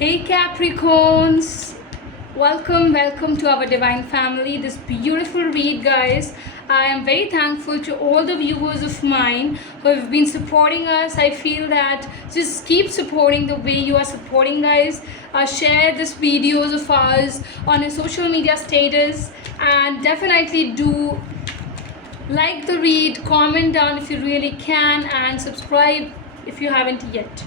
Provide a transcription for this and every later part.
Hey Capricorns, welcome to our divine family. This beautiful read, guys. I am very thankful to all the viewers of mine who have been supporting us. I feel that just keep supporting the way you are supporting, guys. Share this videos of ours on your social media status, and definitely do like the read, comment down if you really can, and subscribe if you haven't yet.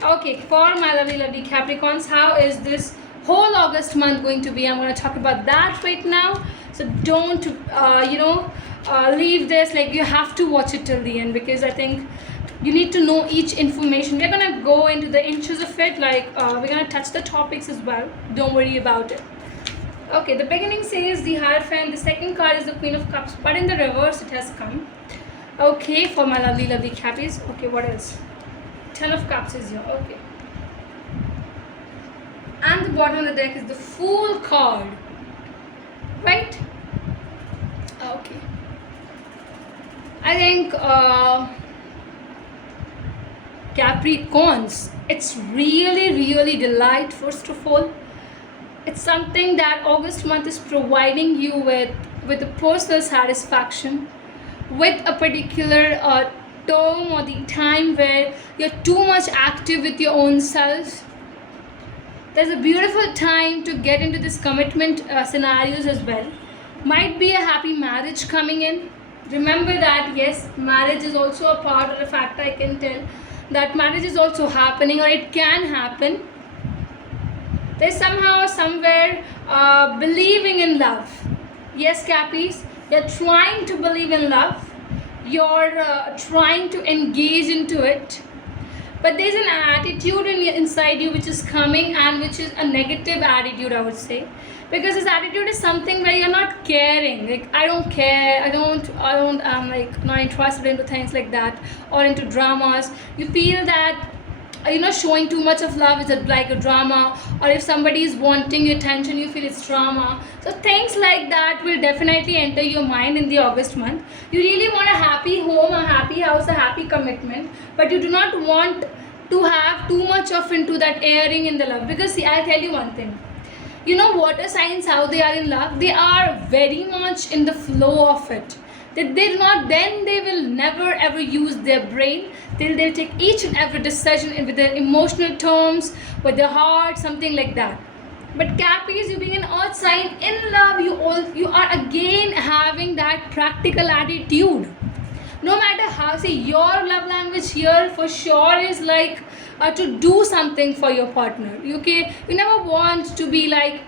Okay, for my lovely Capricorns, how is this whole August month going to be? I'm going to talk about that right now. So don't, leave this, like you have to watch it till the end, because I think you need to know each information. We're going to go into the inches of it, like we're going to touch the topics as well. Don't worry about it. Okay, the beginning says the Hierophant. The second card is the Queen of Cups, but in the reverse it has come. Okay, for my lovely Cappies. Okay, what else? Ten of Cups is here. Okay. And the bottom of the deck is the Fool card. Right? Okay. I think Capricorns, it's really delight. First of all, it's something that August month is providing you with a personal satisfaction, with a particular term or the time where you're too much active with your own self. There's a beautiful time to get into this commitment scenarios as well. Might be a happy marriage coming in. Remember that, yes, marriage is also a part or a factor. I can tell that marriage is also happening, or it can happen. There's somehow, somewhere, believing in love. Yes, Cappies, you're trying to believe in love. You're trying to engage into it. But there's an attitude inside you which is coming, and which is a negative attitude, I would say. Because this attitude is something where you're not caring. Like, I don't care, I'm like not interested into things like that, or into dramas. You feel that showing too much of love is like a drama, or if somebody is wanting your attention, you feel it's drama. So things like that will definitely enter your mind in the August month. You really want a happy home, a happy house, a happy commitment, but you do not want to have too much of into that airing in the love. Because see, I'll tell you one thing. Water signs, how they are in love, they are very much in the flow of it. They will never ever use their brain. They'll take each and every decision with their emotional terms, with their heart, something like that. But Cappies, you being an earth sign in love, you are again having that practical attitude. No matter how, see, your love language here for sure is like to do something for your partner. Okay, you never want to be like,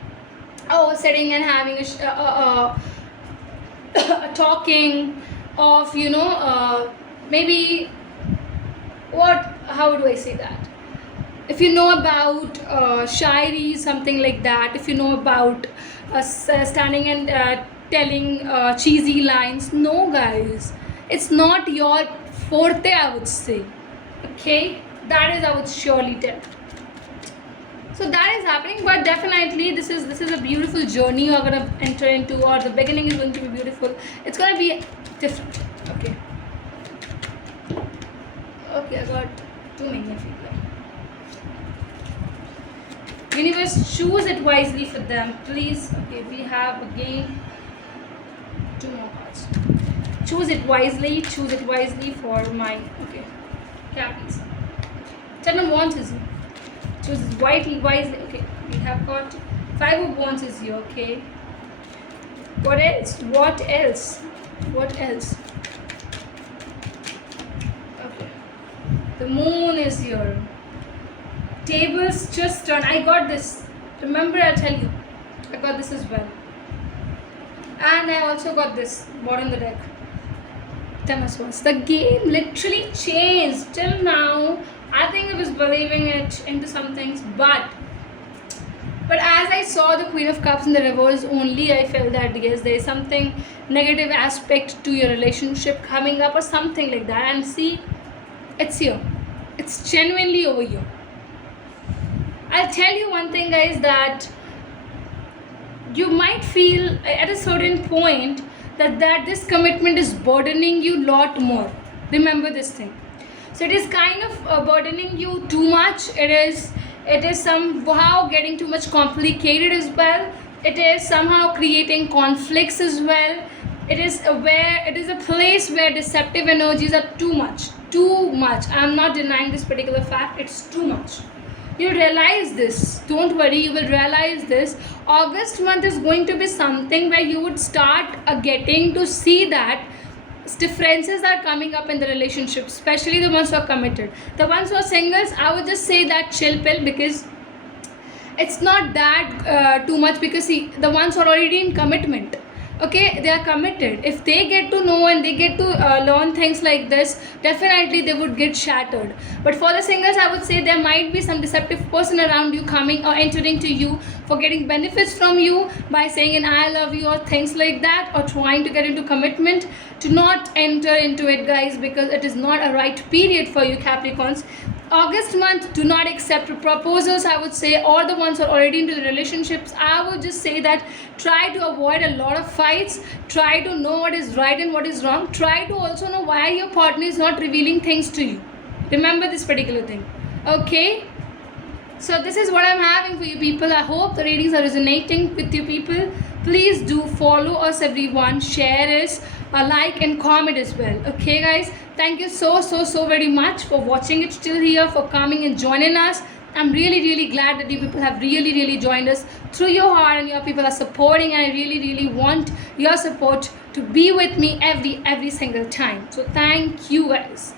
sitting and having a talking of maybe how do I say that, if you know about shairi, something like that, if you know about standing and telling cheesy lines. No, guys, it's not your forte, I would say. Okay, that is, I would surely tell. So that is happening, but definitely this is a beautiful journey you are going to enter into, or the beginning is going to be beautiful. It's going to be different. Okay, I got too many, I feel like. Universe, choose it wisely for them, please. Okay, we have again 2 more cards. Choose it wisely for my, okay, Cappies. 10 of Wands is here. Choose it wisely. Okay, we have got 5 of Wands is here. Okay, what else? Okay, the Moon is here. Tables just turn. I got this. Remember, I'll tell you, I got this as well. And I also got this bottom of the deck. 10 of Swords. The game literally changed. Till now, I think I was believing it into some things, but as I saw the Queen of Cups in the reverse only, I felt that yes, there is something negative aspect to your relationship coming up, or something like that. And see, it's here. It's genuinely over here. I'll tell you one thing, guys, that you might feel at a certain point that this commitment is burdening you a lot more. Remember this thing. So it is kind of burdening you too much. It It is somehow getting too much complicated as well. It is somehow creating conflicts as well. It is a place where deceptive energies are too much. I'm not denying this particular fact. It's too much. You realize this. Don't worry, you will realize this. August month is going to be something where you would start getting to see that differences are coming up in the relationship, especially the ones who are committed. The ones who are singles, I would just say that chill pill, because it's not that too much, because see, the ones who are already in commitment, okay, they are committed. If they get to know and they get to learn things like this, definitely they would get shattered. But for the singles, I would say there might be some deceptive person around you coming or entering to you for getting benefits from you by saying an I love you or things like that, or trying to get into commitment. Do not enter into it, guys, because it is not a right period for you, Capricorns. August month, do not accept proposals, I would say, or the ones who are already into the relationships. I would just say that try to avoid a lot of fights. Try to know what is right and what is wrong. Try to also know why your partner is not revealing things to you. Remember this particular thing. Okay? So this is what I'm having for you people. I hope the readings are resonating with you people. Please do follow us, everyone. Share us, like and comment as well. Okay, guys? Thank you so very much for watching it till here, for coming and joining us. I'm really glad that you people have really joined us through your heart, and your people are supporting, and I really want your support to be with me every single time. So thank you, guys.